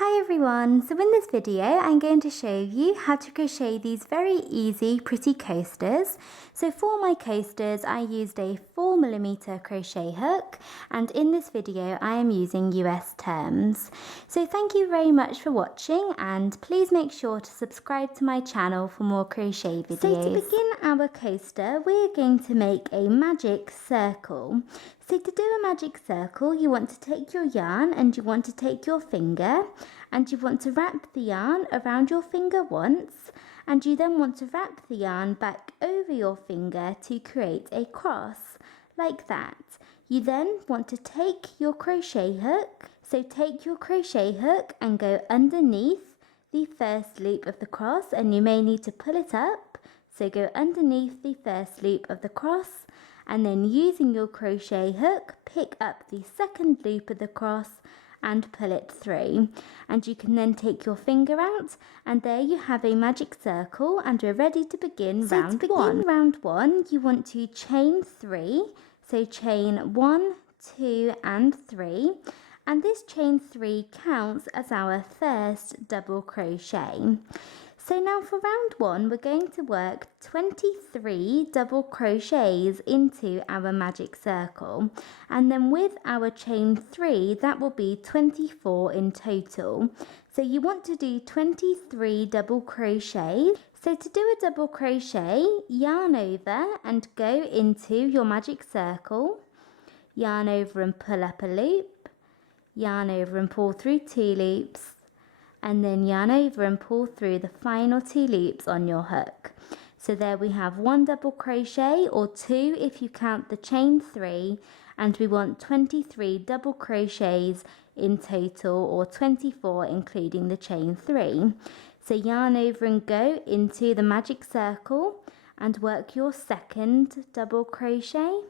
Hi everyone, so in this video I'm going to show you how to crochet these very easy pretty coasters. So for my coasters I used a 4mm crochet hook, and in this video I am using US terms. So thank you very much for watching, and please make sure to subscribe to my channel for more crochet videos. So to begin our coaster we're going to make a magic circle. So to do a magic circle, you want to take your yarn and you want to take your finger and you want to wrap the yarn around your finger once, and you then want to wrap the yarn back over your finger to create a cross, like that. You then want to take your crochet hook, so take your crochet hook and go underneath the first loop of the cross, and you may need to pull it up, so go underneath the first loop of the cross, and then using your crochet hook pick up the second loop of the cross and pull it through, and you can then take your finger out, and there you have a magic circle, and we're ready to begin round one. Round one you want to chain 3, so chain 1, 2 and 3, and this chain 3 counts as our first double crochet. So now for round one, we're going to work 23 double crochets into our magic circle. And then with our chain 3, that will be 24 in total. So you want to do 23 double crochets. So to do a double crochet, yarn over and go into your magic circle. Yarn over and pull up a loop. Yarn over and pull through 2 loops. And then yarn over and pull through the final 2 loops on your hook. So there we have 1 double crochet, or 2 if you count the chain 3, and we want 23 double crochets in total, or 24 including the chain 3. So yarn over and go into the magic circle and work your second double crochet,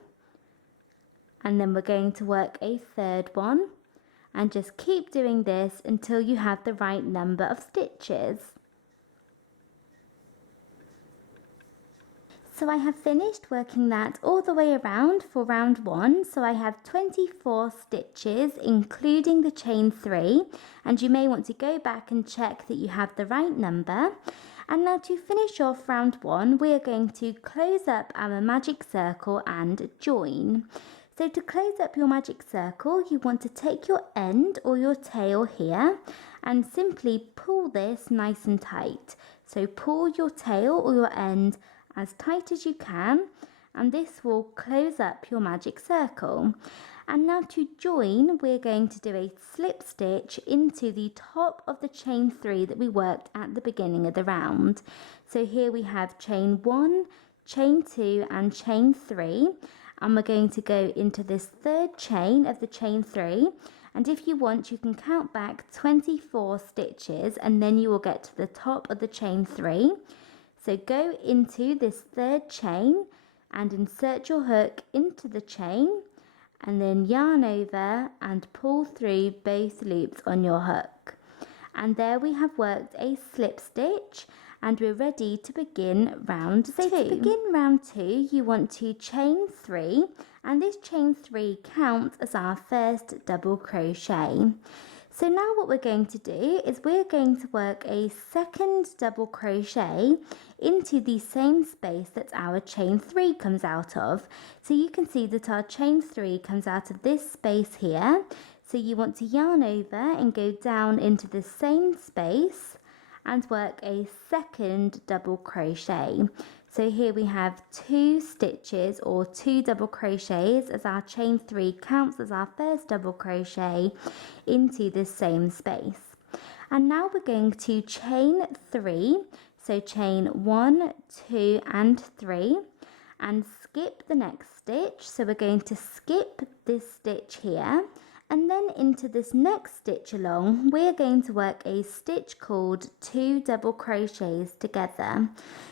and then we're going to work a third one. And just keep doing this until you have the right number of stitches. So I have finished working that all the way around for round one. So I have 24 stitches including the chain 3, and you may want to go back and check that you have the right number. And now to finish off round one, we are going to close up our magic circle and join. So to close up your magic circle, you want to take your end or your tail here and simply pull this nice and tight. So pull your tail or your end as tight as you can, and this will close up your magic circle. And now to join, we're going to do a slip stitch into the top of the chain 3 that we worked at the beginning of the round. So here we have chain 1, chain 2 and chain 3. And we're going to go into this third chain of the chain 3, and if you want you can count back 24 stitches and then you will get to the top of the chain 3. So go into this third chain and insert your hook into the chain, and then yarn over and pull through both loops on your hook. And there we have worked a slip stitch, and we're ready to begin round 2. So to begin round 2, you want to chain 3, and this chain 3 counts as our first double crochet. So now what we're going to do is we're going to work a second double crochet into the same space that our chain 3 comes out of. So you can see that our chain 3 comes out of this space here. So you want to yarn over and go down into the same space and work a second double crochet. So here we have 2 stitches or 2 double crochets, as our chain 3 counts as our first double crochet into this same space. And now we're going to chain 3, so chain 1, 2 and 3, and skip the next stitch. So we're going to skip this stitch here, and then into this next stitch along we're going to work a stitch called 2 double crochets together.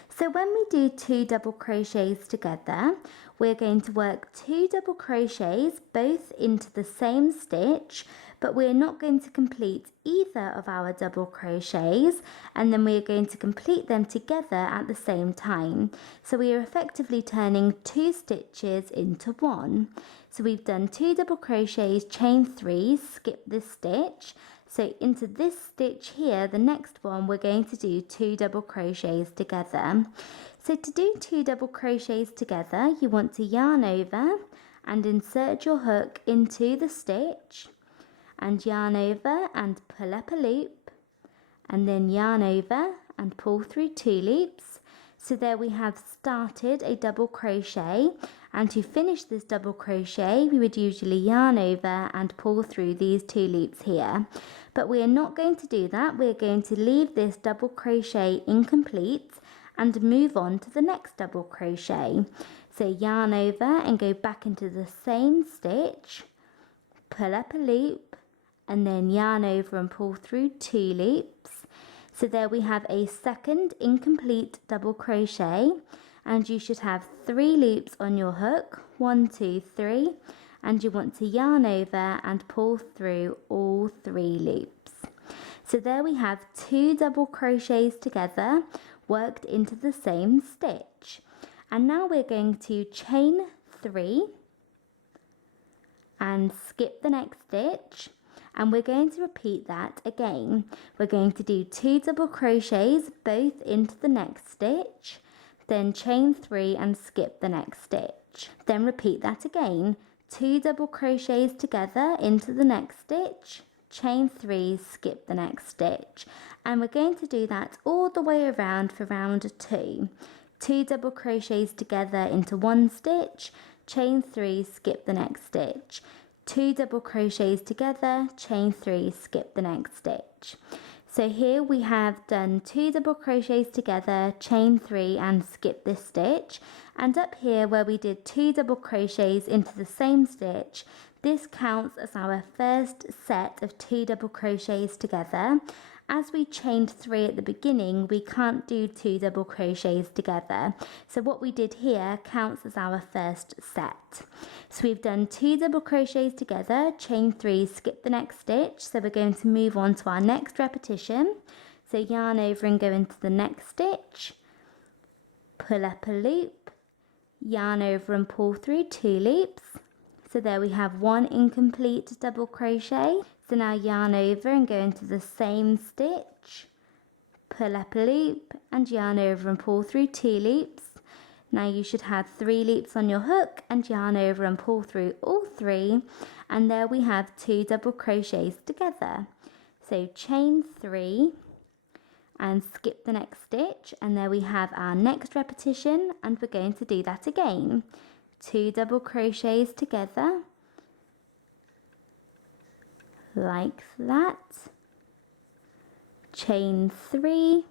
So when we do 2 double crochets together, we're going to work 2 double crochets both into the same stitch, but we're not going to complete either of our double crochets, and then we're going to complete them together at the same time. So we are effectively turning 2 stitches into 1. So we've done 2 double crochets, chain 3, skip this stitch, So into this stitch here, the next one, we're going to do 2 double crochets together. So to do 2 double crochets together, you want to yarn over and insert your hook into the stitch, and yarn over and pull up a loop, and then yarn over and pull through 2 loops. So there we have started a double crochet, and to finish this double crochet we would usually yarn over and pull through these 2 loops here, but we are not going to do that. We're going to leave this double crochet incomplete and move on to the next double crochet. So yarn over and go back into the same stitch, pull up a loop, and then yarn over and pull through 2 loops. So there we have a second incomplete double crochet, and you should have 3 loops on your hook, 1, 2, 3, and you want to yarn over and pull through all 3 loops. So there we have 2 double crochets together worked into the same stitch. And now we're going to chain 3 and skip the next stitch, and we're going to repeat that again. We're going to do 2 double crochets both into the next stitch, then chain 3 and skip the next stitch. Then repeat that again, 2 double crochets together into the next stitch, chain 3, skip the next stitch, and we're going to do that all the way around for round 2. 2 double crochets together into one stitch, chain 3, skip the next stitch, 2 double crochets together, chain 3, skip the next stitch. So here we have done 2 double crochets together, chain 3 and skip this stitch, and up here where we did 2 double crochets into the same stitch, this counts as our first set of 2 double crochets together. As we chained 3 at the beginning, we can't do 2 double crochets together. So what we did here counts as our first set. So we've done 2 double crochets together, chain 3, skip the next stitch. So we're going to move on to our next repetition. So yarn over and go into the next stitch, pull up a loop, yarn over and pull through 2 loops. So there we have 1 incomplete double crochet. So now yarn over and go into the same stitch, pull up a loop, and yarn over and pull through 2 loops. Now you should have 3 loops on your hook, and yarn over and pull through all 3, and there we have 2 double crochets together. So chain 3 and skip the next stitch, and there we have our next repetition, and we're going to do that again. 2 double crochets together, like that, chain 3,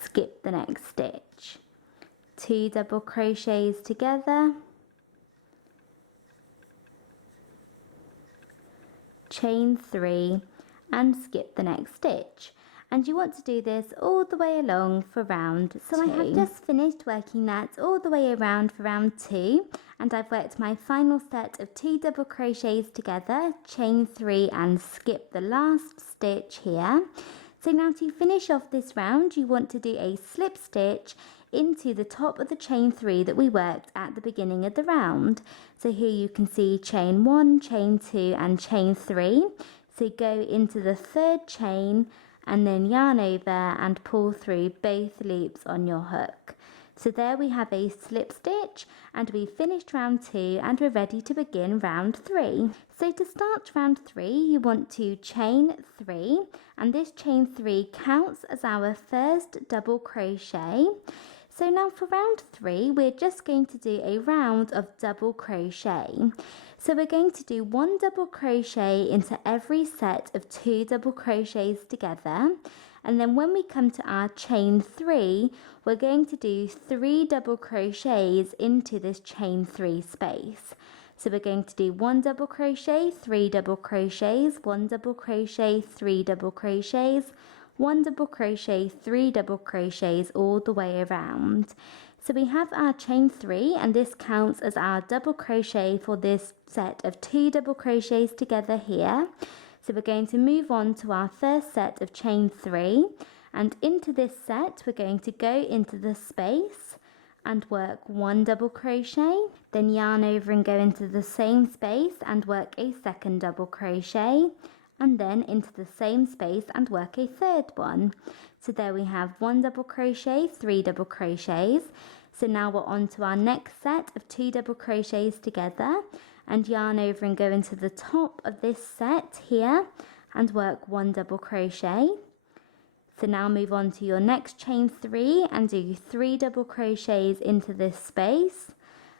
skip the next stitch, 2 double crochets together, chain 3 and skip the next stitch. And you want to do this all the way along for round 2. So I have just finished working that all the way around for round 2, and I've worked my final set of 2 double crochets together, chain 3 and skip the last stitch here. So now to finish off this round, you want to do a slip stitch into the top of the chain 3 that we worked at the beginning of the round. So here you can see chain 1, chain 2 and chain 3. So go into the 3rd chain and then yarn over and pull through both loops on your hook. So there we have a slip stitch, and we've finished round 2 and we're ready to begin round 3. So to start round 3, you want to chain 3, and this chain 3 counts as our first double crochet. So now for round 3, we're just going to do a round of double crochet. So we're going to do 1 double crochet into every set of 2 double crochets together, and then when we come to our chain 3, we're going to do 3 double crochets into this chain 3 space. So we're going to do 1 double crochet, 3 double crochets, 1 double crochet, 3 double crochets, 1 double crochet, 3 double crochets all the way around. So we have our chain 3, and this counts as our double crochet for this set of 2 double crochets together here. So we're going to move on to our first set of chain 3, and into this set we're going to go into the space and work 1 double crochet, then yarn over and go into the same space and work a second double crochet, and then into the same space and work a third one. So there we have 1 double crochet, 3 double crochets. So now we're on to our next set of 2 double crochets together, and yarn over and go into the top of this set here and work 1 double crochet. So now move on to your next chain 3 and do 3 double crochets into this space,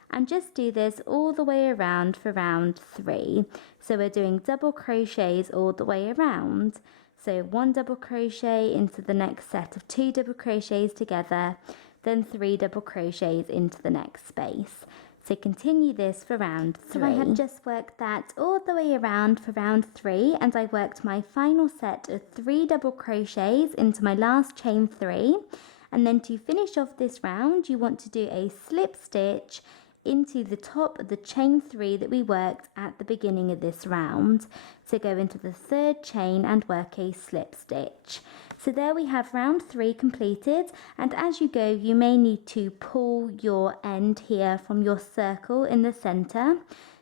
and just do this all the way around for round 3. So we're doing double crochets all the way around. So 1 double crochet into the next set of 2 double crochets together, then 3 double crochets into the next space. So continue this for round 3. So I have just worked that all the way around for round 3, and I worked my final set of 3 double crochets into my last chain 3. And then to finish off this round, you want to do a slip stitch into the top of the chain 3 that we worked at the beginning of this round. So go into the 3rd chain and work a slip stitch. So there we have round 3 completed, and as you go you may need to pull your end here from your circle in the center.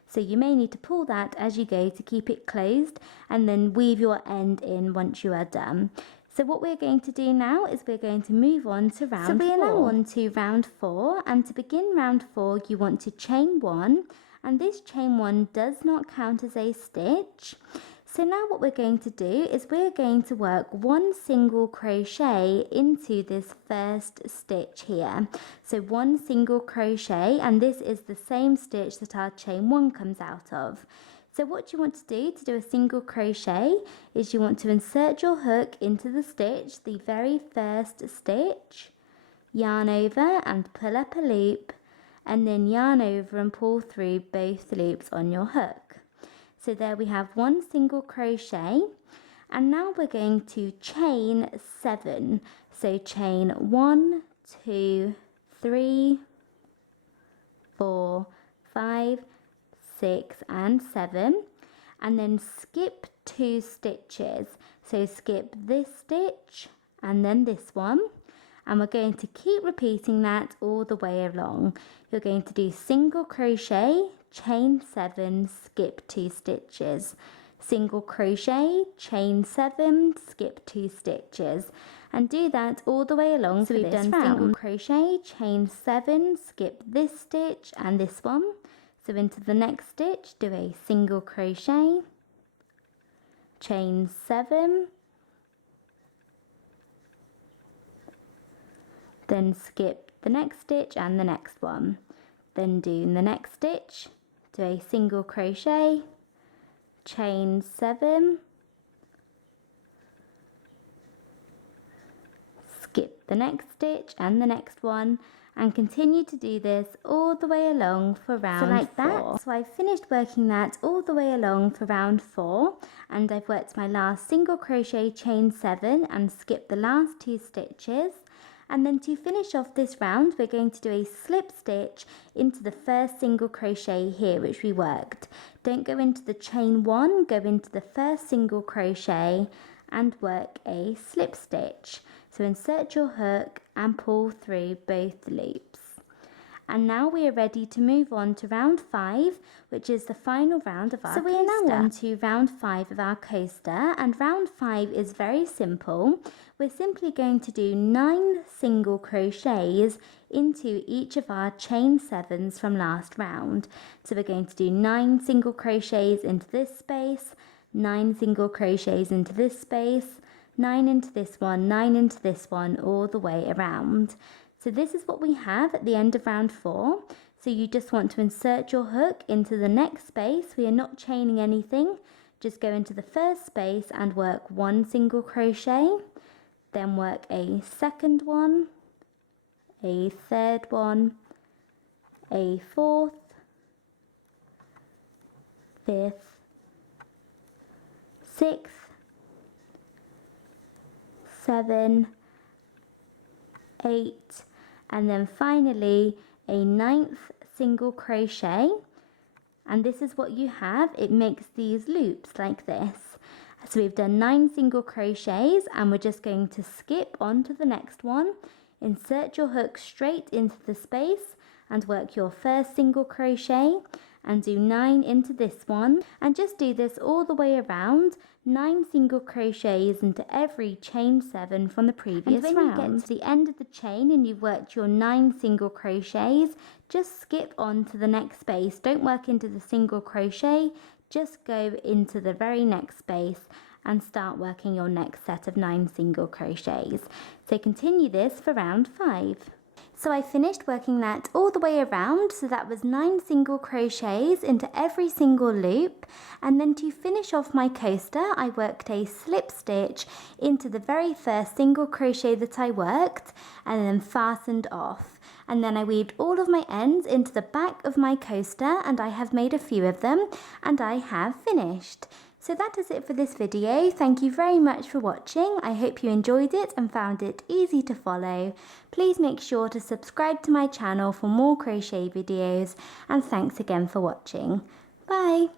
So you may need to pull that as you go to keep it closed, and then weave your end in once you are done. So what we're going to do now is we're going to move on to round 4. So we are now on to round 4, and to begin round 4 you want to chain 1, and this chain 1 does not count as a stitch. So now what we're going to do is we're going to work 1 single crochet into this first stitch here. So 1 single crochet, and this is the same stitch that our chain 1 comes out of. So what you want to do a single crochet is you want to insert your hook into the stitch, the very first stitch, yarn over and pull up a loop, and then yarn over and pull through both loops on your hook. So there we have 1 single crochet, and now we're going to chain 7. So chain 1, 2, 3, 4, 5, 6 and 7, and then skip 2 stitches. So skip this stitch and then this one, and we're going to keep repeating that all the way along. You're going to do single crochet, chain 7, skip 2 stitches, single crochet, chain 7, skip 2 stitches, and do that all the way along. So we've done single crochet, chain 7, skip this stitch and this one. So into the next stitch do a single crochet, chain 7, then skip the next stitch and the next one, then do the next stitch, do a single crochet, chain 7, skip the next stitch and the next one, and continue to do this all the way along for round 4. So like that. So I've finished working that all the way along for round 4, and I've worked my last single crochet, chain 7 and skip the last 2 stitches. And then to finish off this round, we're going to do a slip stitch into the first single crochet here, which we worked. Don't go into the chain 1, go into the first single crochet and work a slip stitch. So insert your hook and pull through both loops. And now we are ready to move on to round 5, which is the final round of our coaster. So we are now on to round 5 of our coaster, and round 5 is very simple. We're simply going to do 9 single crochets into each of our chain 7s from last round. So we're going to do 9 single crochets into this space, 9 single crochets into this space, 9 into this one, 9 into this one, all the way around. So this is what we have at the end of round 4. So you just want to insert your hook into the next space. We are not chaining anything. Just go into the first space and work 1 single crochet, then work a second one, a third one, a fourth, fifth, sixth, 7, 8, and then finally a 9th single crochet, and this is what you have. It makes these loops like this. So we've done 9 single crochets, and we're just going to skip on to the next one insert your hook straight into the space and work your first single crochet and do 9 into this one, and just do this all the way around, 9 single crochets into every chain 7 from the previous round. And when you get to the end of the chain and you've worked your 9 single crochets, just skip on to the next space. Don't work into the single crochet, just go into the very next space and start working your next set of 9 single crochets. So continue this for round 5. So I finished working that all the way around, so that was 9 single crochets into every single loop, and then to finish off my coaster I worked a slip stitch into the very first single crochet that I worked and then fastened off. And then I weaved all of my ends into the back of my coaster, and I have made a few of them and I have finished. So that is it for this video. Thank you very much for watching. I hope you enjoyed it and found it easy to follow. Please make sure to subscribe to my channel for more crochet videos, and thanks again for watching. Bye!